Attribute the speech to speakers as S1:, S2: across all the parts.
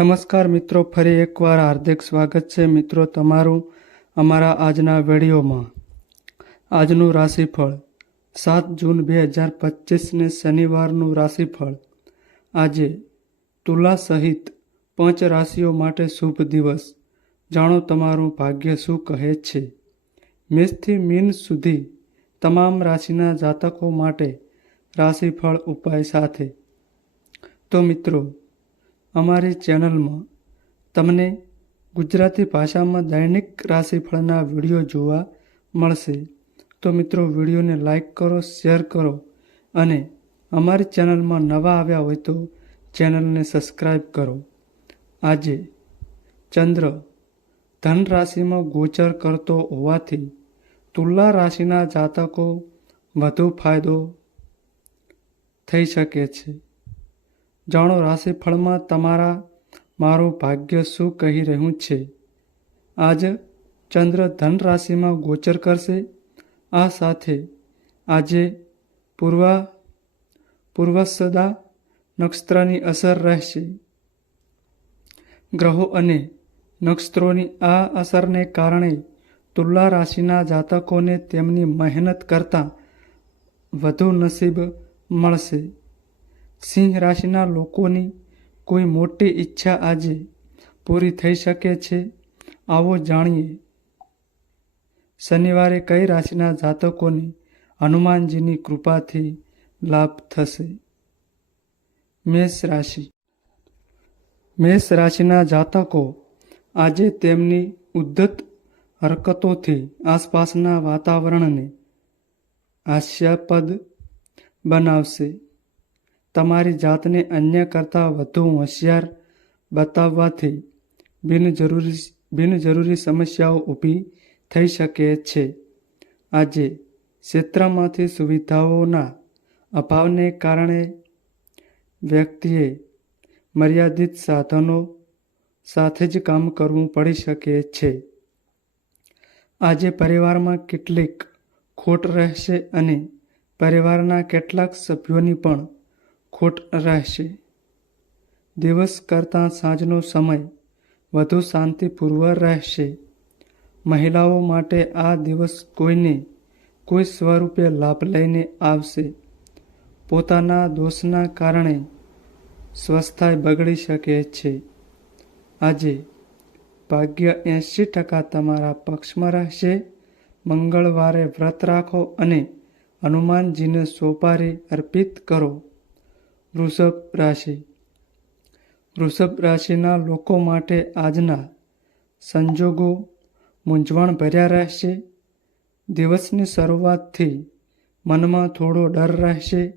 S1: નમસ્કાર મિત્રો, ફરી એકવાર હાર્દિક સ્વાગત છે મિત્રો તમારું અમારા આજના વિડીયોમાં. આજનું રાશિફળ, સાત જૂન બે હજાર પચીસને શનિવારનું રાશિફળ. આજે તુલા સહિત પાંચ રાશિઓ માટે શુભ દિવસ. જાણો તમારું ભાગ્ય શું કહે છે? મેષથી મીન સુધી તમામ રાશિના જાતકો માટે રાશિફળ ઉપાય સાથે. તો મિત્રો અમારી ચેનલમાં તમને ગુજરાતી ભાષામાં દૈનિક રાશિફળના વીડિયો જોવા મળશે. તો મિત્રો, વિડીયોને લાઈક કરો, શેર કરો અને અમારી ચેનલમાં નવા આવ્યા હોય તો ચેનલને સબસ્ક્રાઈબ કરો. આજે ચંદ્ર ધન રાશિમાં ગોચર કરતો હોવાથી તુલા રાશિના જાતકો વધુ ફાયદો થઈ શકે છે. જાણો રાશિફળમાં તમારા મારું ભાગ્ય શું કહી રહ્યું છે? આજ ચંદ્ર ધન રાશિમાં ગોચર કરશે. આ સાથે આજે પૂર્વ પૂર્વસદા નક્ષત્રની અસર રહેશે. ગ્રહો અને નક્ષત્રોની આ અસરને કારણે તુલા રાશિના જાતકોને તેમની મહેનત કરતાં વધુ નસીબ મળશે. સિંહ રાશિના લોકોની કોઈ મોટી ઈચ્છા આજે પૂરી થઈ શકે છે? આવો જાણીએ. શનિવારે કઈ રાશિના જાતકોને હનુમાનજીની કૃપાથી લાભ થશે? મેષ રાશિ. મેષ રાશિના જાતકો આજે તેમની ઉદ્ધત હરકતોથી આસપાસના વાતાવરણને હાસ્યાપદ બનાવશે. તમારી જાતને અન્ય કરતાં વધુ હોશિયાર બતાવવાથી બિનજરૂરી બિનજરૂરી સમસ્યાઓ ઊભી થઈ શકે છે. આજે ક્ષેત્રમાંથી સુવિધાઓના અભાવને કારણે વ્યક્તિએ મર્યાદિત સાધનો સાથે જ કામ કરવું પડી શકે છે. આજે પરિવારમાં કેટલીક ખોટ રહેશે અને પરિવારના કેટલાક સભ્યોની પણ ખોટ રહેશે. દિવસ કરતાં સાંજનો સમય વધુ શાંતિપૂર્વ રહેશે. મહિલાઓ માટે આ દિવસ કોઈને કોઈ સ્વરૂપે લાભ લઈને આવશે. પોતાના દોષના કારણે સ્વસ્થાય બગડી શકે છે. આજે ભાગ્ય એંશી ટકા તમારા પક્ષમાં રહેશે. મંગળવારે વ્રત રાખો અને હનુમાનજીને સોપારી અર્પિત કરો. વૃષભ રાશિ. વૃષભ રાશિના લોકો માટે આજના સંજોગો મૂંઝવણ ભર્યા રહેશે. દિવસની શરૂઆતથી મનમાં થોડો ડર રહેશે.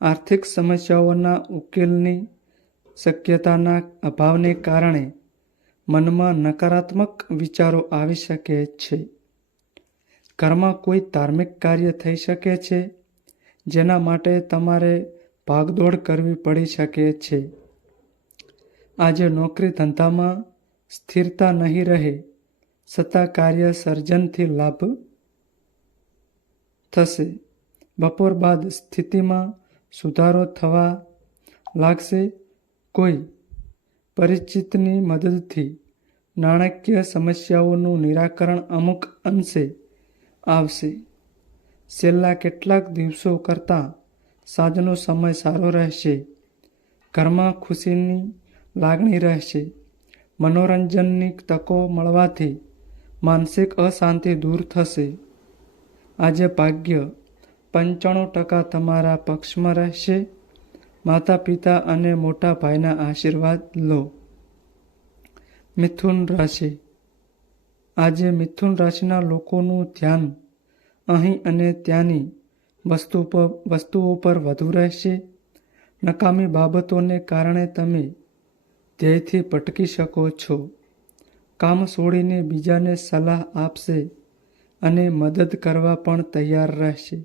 S1: આર્થિક સમસ્યાઓના ઉકેલની શક્યતાના અભાવને કારણે મનમાં નકારાત્મક વિચારો આવી શકે છે. ઘરમાં કોઈ ધાર્મિક કાર્ય થઈ શકે છે, જેના માટે તમારે ભાગદોડ કરવી પડી શકે છે. આજે નોકરી ધંધામાં સ્થિરતા નહીં રહે છતાં કાર્ય સર્જનથી લાભ થશે. બપોર બાદ સ્થિતિમાં સુધારો થવા લાગશે. કોઈ પરિચિતની મદદથી નાણાકીય સમસ્યાઓનું નિરાકરણ અમુક અંશે આવશે. છેલ્લા કેટલાક દિવસો કરતાં સાંજનો સમય સારો રહેશે. ઘરમાં ખુશીની લાગણી રહેશે. મનોરંજનની તકો મળવાથી માનસિક અશાંતિ દૂર થશે. આજે ભાગ્ય પંચાણું ટકા તમારા પક્ષમાં રહેશે. માતા પિતા અને મોટા ભાઈના આશીર્વાદ લો. મિથુન રાશિ. આજે મિથુન રાશિના લોકોનું ધ્યાન અહીં અને ત્યાંની વસ્તુ પર વસ્તુઓ પર વધુ રહેશે. નકામી બાબતોને કારણે તમે ધ્યેયથી ભટકી શકો છો. કામ છોડીને બીજાને સલાહ આપશે અને મદદ કરવા પણ તૈયાર રહેશે.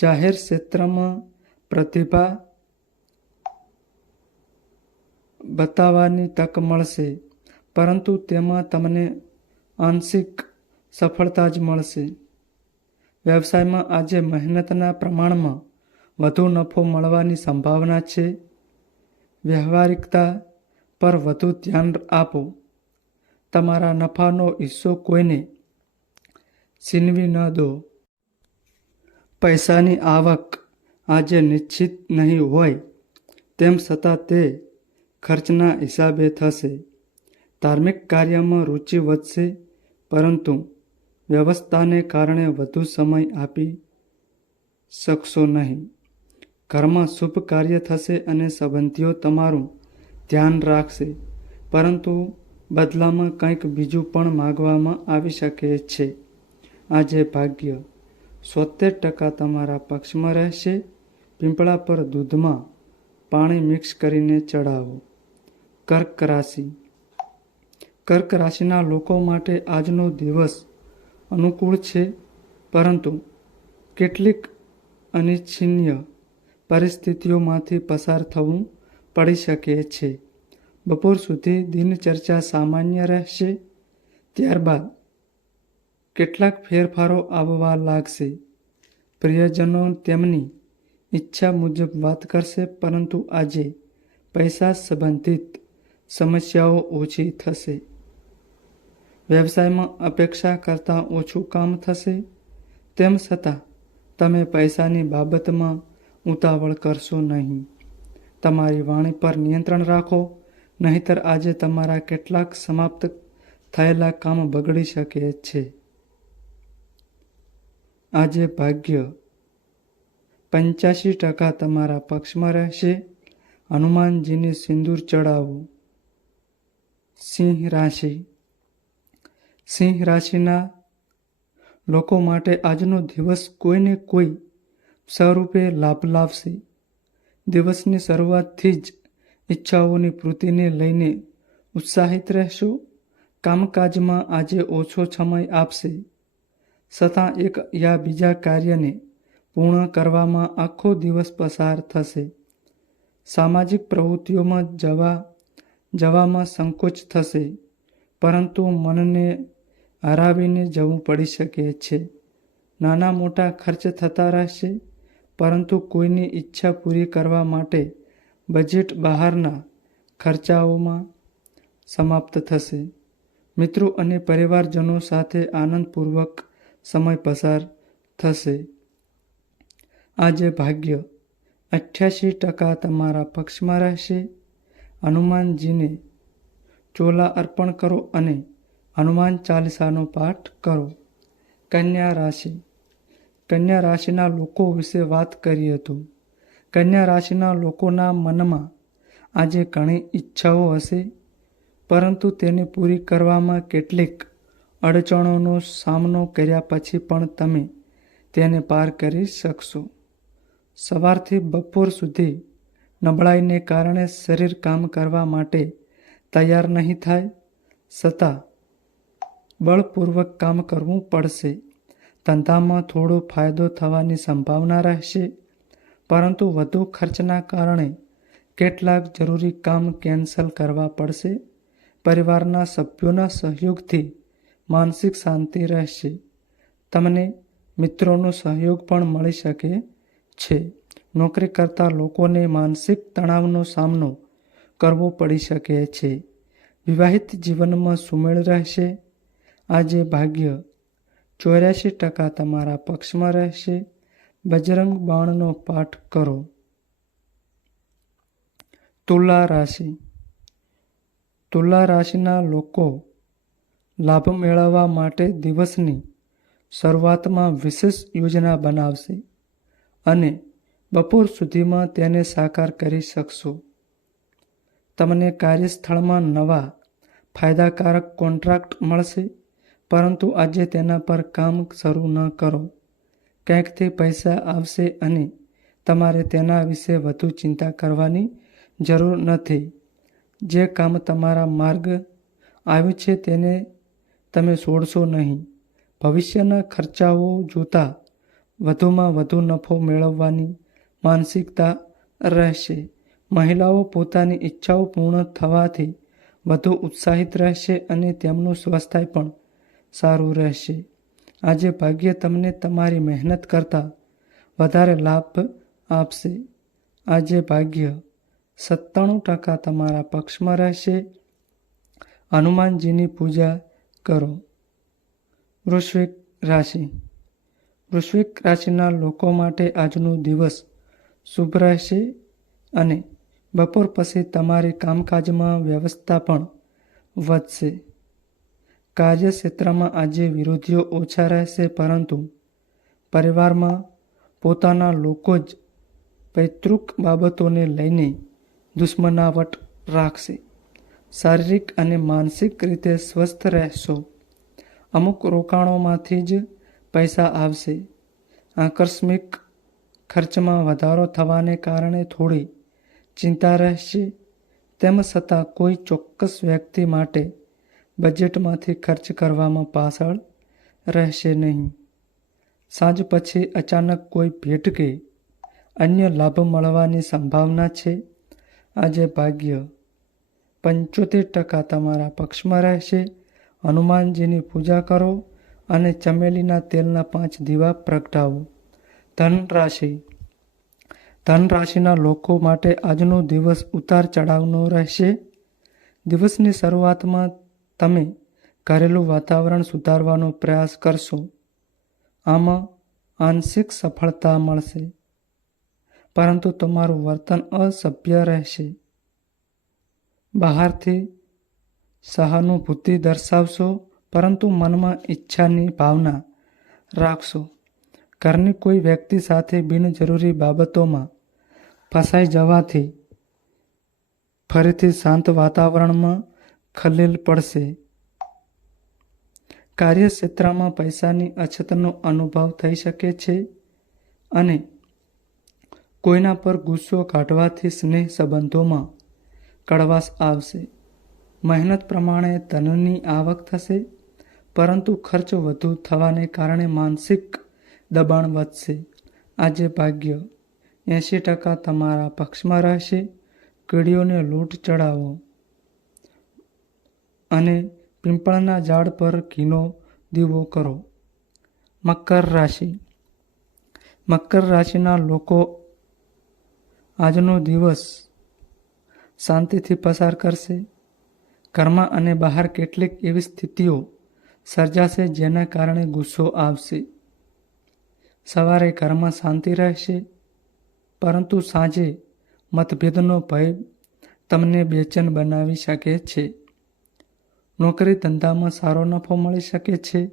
S1: જાહેર ક્ષેત્રમાં પ્રતિભા બતાવવાની તક મળશે, પરંતુ તેમાં તમને આંશિક સફળતા જ મળશે. વ્યવસાયમાં આજે મહેનતના પ્રમાણમાં વધુ નફો મળવાની સંભાવના છે. વ્યવહારિકતા પર વધુ ધ્યાન આપો. તમારા નફાનો હિસ્સો કોઈને છીનવી ન દો. પૈસાની આવક આજે નિશ્ચિત નહીં હોય, તેમ છતાં તે ખર્ચના હિસાબે થશે. ધાર્મિક કાર્યમાં રુચિ વધશે, પરંતુ વ્યવસ્થાને કારણે વધુ સમય આપી શકશો નહીં. ઘરમાં શુભ કાર્ય થશે અને સંબંધીઓ તમારું ધ્યાન રાખશે, પરંતુ બદલામાં કંઈક બીજું પણ માગવામાં આવી શકે છે. આજે ભાગ્ય સોતેર ટકા તમારા પક્ષમાં રહેશે. પીંપળા પર દૂધમાં પાણી મિક્સ કરીને ચડાવો કર્ક રાશિ. કર્ક રાશિના લોકો માટે આજનો દિવસ અનુકૂળ છે, પરંતુ કેટલીક અનિચ્છનીય પરિસ્થિતિઓમાંથી પસાર થવું પડી શકે છે. બપોર સુધી દિનચર્ચા સામાન્ય રહેશે, ત્યારબાદ કેટલાક ફેરફારો આવવા લાગશે. પ્રિયજનો તેમની ઈચ્છા મુજબ વાત કરશે, પરંતુ આજે પૈસા સંબંધિત સમસ્યાઓ ઓછી થશે. વ્યવસાયમાં અપેક્ષા કરતાં ઓછું કામ થશે, તેમ છતાં તમે પૈસાની બાબતમાં ઉતાવળ કરશો નહીં. તમારી વાણી પર નિયંત્રણ રાખો, નહીંતર આજે તમારા કેટલાક સમાપ્ત થયેલા કામ બગડી શકે છે. આજે ભાગ્ય પંચ્યાસી ટકા તમારા પક્ષમાં રહેશે. હનુમાનજીને સિંદૂર ચડાવો. સિંહ રાશિ સિંહ રાશિના લોકો માટે આજનો દિવસ કોઈને કોઈ સ્વરૂપે લાભ લાવશે. દિવસની શરૂઆતથી જ ઈચ્છાઓની પૂર્તિને લઈને ઉત્સાહિત રહેશો. કામકાજમાં આજે ઓછો સમય આપશે. છતાં એક યા બીજા કાર્યને પૂર્ણ કરવામાં આખો દિવસ પસાર થશે. સામાજિક પ્રવૃત્તિઓમાં જવા જવામાં સંકોચ થશે. પરંતુ મનને હરાવીને જવું પડી શકે છે. નાના મોટા ખર્ચ થતા રહેશે, પરંતુ કોઈની ઈચ્છા પૂરી કરવા માટે બજેટ બહારના ખર્ચાઓમાં સમાપ્ત થશે. મિત્રો અને પરિવારજનો સાથે આનંદપૂર્વક સમય પસાર થશે. આજે ભાગ્ય અઠ્યાસી ટકા તમારા પક્ષમાં રહેશે. હનુમાનજીને ચોલા અર્પણ કરો અને હનુમાન ચાલીસાનો પાઠ કરો. કન્યા રાશિ. કન્યા રાશિના લોકો વિશે વાત કરી હતું. કન્યા રાશિના લોકોના મનમાં આજે ઘણી ઈચ્છાઓ હશે, પરંતુ તેને પૂરી કરવામાં કેટલીક અડચણોનો સામનો કર્યા પછી પણ તમે તેને પાર કરી શકશો. સવારથી બપોર સુધી નબળાઈને કારણે શરીર કામ કરવા માટે તૈયાર નહીં થાય, છતાં બળપૂર્વક કામ કરવું પડશે. ધંધામાં થોડો ફાયદો થવાની સંભાવના રહેશે. પરંતુ વધુ ખર્ચના કારણે કેટલાક જરૂરી કામ કેન્સલ કરવા પડશે. પરિવારના સભ્યોના સહયોગથી માનસિક શાંતિ રહેશે. તમને મિત્રોનો સહયોગ પણ મળી શકે છે. નોકરી કરતા લોકોને માનસિક તણાવનો સામનો કરવો પડી શકે છે. વિવાહિત જીવનમાં સુમેળ રહેશે. આજે ભાગ્ય ચોર્યાસી ટકા તમારા પક્ષમાં રહેશે. બજરંગ બાણનો પાઠ કરો. તુલા રાશિ. તુલા રાશિના લોકો લાભ મેળવવા માટે દિવસની શરૂઆતમાં વિશેષ યોજના બનાવશે અને બપોર સુધીમાં તેને સાકાર કરી શકશો. તમને કાર્યસ્થળમાં નવા ફાયદાકારક કોન્ટ્રાક્ટ મળશે. પરંતુ આજે તેના પર કામ શરૂ ન કરો. ક્યાંકથી પૈસા આવશે અને તમારે તેના વિશે વધુ ચિંતા કરવાની જરૂર નથી. જે કામ તમારા માર્ગ આવ્યું છે તેને તમે છોડશો નહીં. ભવિષ્યના ખર્ચાઓ જોતા વધુમાં વધુ નફો મેળવવાની માનસિકતા રહેશે. મહિલાઓ પોતાની ઈચ્છાઓ પૂર્ણ થવાથી વધુ ઉત્સાહિત રહેશે અને તેમનું સ્વાસ્થ્ય પણ સારું રહેશે. આજે ભાગ્ય તમને તમારી મહેનત કરતાં વધારે લાભ આપશે. આજે ભાગ્ય સત્તાણું ટકા તમારા પક્ષમાં રહેશે. હનુમાનજીની પૂજા કરો. વૃશ્વિક રાશિ. વૃશ્વિક રાશિના લોકો માટે આજનો દિવસ શુભ રહેશે અને બપોર પછી તમારી કામકાજમાં વ્યવસ્થા પણ વધશે. કાર્યક્ષેત્રમાં આજે વિરોધીઓ ઓછા રહેશે પરંતુ પરિવારમાં પોતાના લોકો જ પૈતૃક બાબતોને લઈને દુશ્મનાવટ રાખશે. શારીરિક અને માનસિક રીતે સ્વસ્થ રહેશો. અમુક રોકાણોમાંથી જ પૈસા આવશે. આકસ્મિક ખર્ચમાં વધારો થવાને કારણે થોડી ચિંતા રહેશે. તેમ છતાં કોઈ ચોક્કસ વ્યક્તિ માટે બજેટમાંથી ખર્ચ કરવામાં પાછળ રહેશે નહીં. સાંજ પછી અચાનક કોઈ ભેટ કે અન્ય લાભ મળવાની સંભાવના છે? આજે ભાગ્ય પંચોતેર ટકા તમારા પક્ષમાં રહેશે. હનુમાનજીની પૂજા કરો અને ચમેલીના તેલના પાંચ દીવા પ્રગટાવો. ધન રાશિ. ધન રાશિના લોકો માટે આજનો દિવસ ઉતાર ચઢાવનો રહેશે. દિવસની શરૂઆતમાં તમે ઘરેલું વાતાવરણ સુધારવાનો પ્રયાસ કરશો. આમાં આંશિક સફળતા મળશે. પરંતુ તમારું વર્તન અસભ્ય રહેશે. બહારથી સહાનુભૂતિ દર્શાવશો, પરંતુ મનમાં ઈચ્છાની ભાવના રાખશો. ઘરની કોઈ વ્યક્તિ સાથે બિનજરૂરી બાબતોમાં ફસાઈ જવાથી ફરીથી શાંત વાતાવરણમાં ખલેલ પડશે. કાર્યક્ષેત્રમાં પૈસાની અછતનો અનુભવ થઈ શકે છે અને કોઈના પર ગુસ્સો કાઢવાથી સ્નેહ સંબંધોમાં કડવાશ આવશે. મહેનત પ્રમાણે ધનની આવક થશે, પરંતુ ખર્ચ વધુ થવાને કારણે માનસિક દબાણ વધશે. આજે ભાગ્ય એંશી ટકા તમારા પક્ષમાં રહેશે. કીડીઓને લૂંટ ચડાવો અને પીંપળના ઝાડ પર ઘીનો દીવો કરો. મકર રાશિ. મકર રાશિના લોકો આજનો દિવસ શાંતિથી પસાર કરશે. ઘરમાં અને બહાર કેટલીક એવી સ્થિતિઓ સર્જાશે જેના કારણે ગુસ્સો આવશે. સવારે ઘરમાં શાંતિ રહેશે, પરંતુ સાંજે મતભેદનો ભય તમને બેચેન બનાવી શકે છે. નોકરી ધંધામાં સારો નફો મળી શકે છે.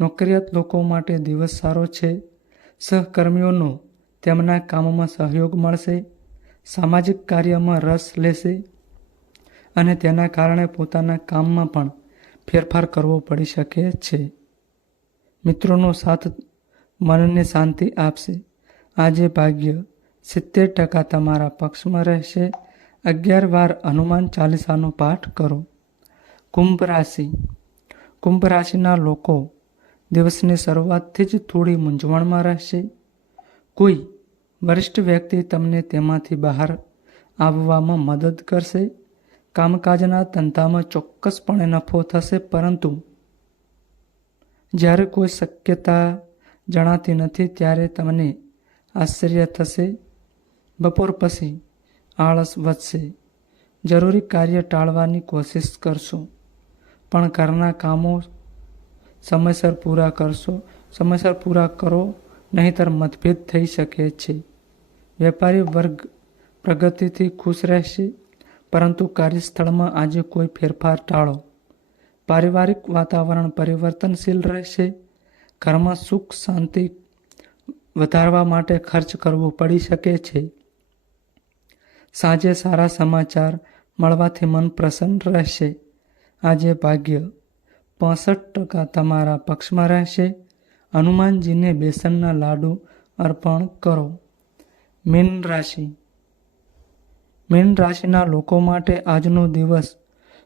S1: નોકરિયાત લોકો માટે દિવસ સારો છે. સહકર્મીઓનો તેમના કામમાં સહયોગ મળશે. સામાજિક કાર્યમાં રસ લેશે. અને તેના કારણે પોતાના કામમાં પણ ફેરફાર કરવો પડી શકે છે. મિત્રોનો સાથ મનને શાંતિ આપશે. આજે ભાગ્ય સિત્તેર ટકા તમારા પક્ષમાં રહેશે. અગિયાર વાર હનુમાન ચાલીસાનો પાઠ કરો. કુંભ રાશિ. કુંભ રાશિના લોકો દિવસની શરૂઆતથી જ થોડી મૂંઝવણમાં રહેશે. કોઈ વરિષ્ઠ વ્યક્તિ તમને તેમાંથી બહાર આવવામાં મદદ કરશે. કામકાજના ધંધામાં ચોક્કસપણે નફો થશે, પરંતુ જ્યારે કોઈ શક્યતા જણાતી નથી, ત્યારે તમને આશ્ચર્ય થશે. બપોર પછી આળસ વધશે. જરૂરી કાર્ય ટાળવાની કોશિશ કરશો. પણ ઘરના કામો સમયસર પૂરા કરશો. સમયસર પૂરા કરો, નહીંતર મતભેદ થઈ શકે છે. વેપારી વર્ગ પ્રગતિથી ખુશ રહેશે, પરંતુ કાર્યસ્થળમાં આજે કોઈ ફેરફાર ટાળો. પારિવારિક વાતાવરણ પરિવર્તનશીલ રહેશે. ઘરમાં સુખ શાંતિ વધારવા માટે ખર્ચ કરવો પડી શકે છે. સાંજે સારા સમાચાર મળવાથી મન પ્રસન્ન રહેશે. આજે ભાગ્ય પાસઠ ટકા તમારા પક્ષમાં રહેશે. હનુમાનજીને બેસનના લાડુ અર્પણ કરો. મીન રાશિ. મીન રાશિના લોકો માટે આજનો દિવસ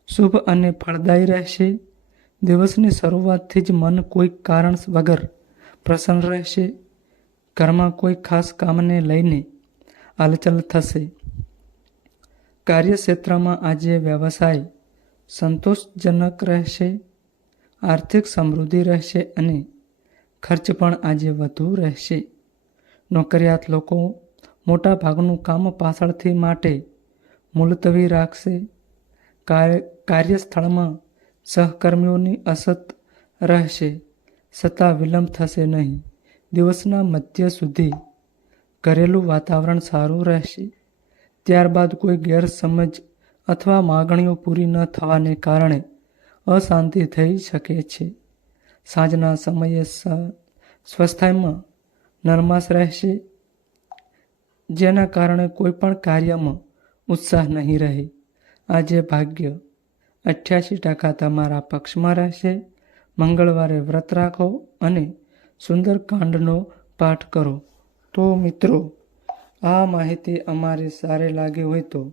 S1: શુભ અને ફળદાયી રહેશે. દિવસની શરૂઆતથી જ મન કોઈ કારણ વગર પ્રસન્ન રહેશે. ઘરમાં કોઈ ખાસ કામને લઈને હલચલ થશે. કાર્યક્ષેત્રમાં આજે વ્યવસાય સંતોષજનક રહેશે, આર્થિક સમૃદ્ધિ રહેશે અને ખર્ચ પણ આજે વધુ રહેશે. નોકરિયાત લોકો મોટા ભાગનું કામ પાછળથી માટે મુલતવી રાખશે. કાર્ય, કાર્યસ્થળમાં સહકર્મીઓની અસત રહેશે છતાં વિલંબ થશે નહીં. દિવસના મધ્ય સુધી ઘરેલું વાતાવરણ સારું રહેશે. ત્યારબાદ કોઈ ગેરસમજ અથવા માગણીઓ પૂરી ન થવાને કારણે અશાંતિ થઈ શકે છે. સાંજના સમયે સ્વાસ્થ્યમાં નરમાશ રહેશે, જેના કારણે કોઈ પણ કાર્યમાં ઉત્સાહ નહીં રહે. આજે ભાગ્ય અઠ્યાસી ટકા તમારા પક્ષમાં રહેશે. મંગળવારે વ્રત રાખો અને સુંદરકાંડનો પાઠ કરો. તો મિત્રો, આ માહિતી અમારી સારી લાગી હોય તો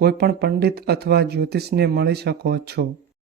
S1: કોઈપણ પંડિત અથવા જ્યોતિષને મળી શકો છો.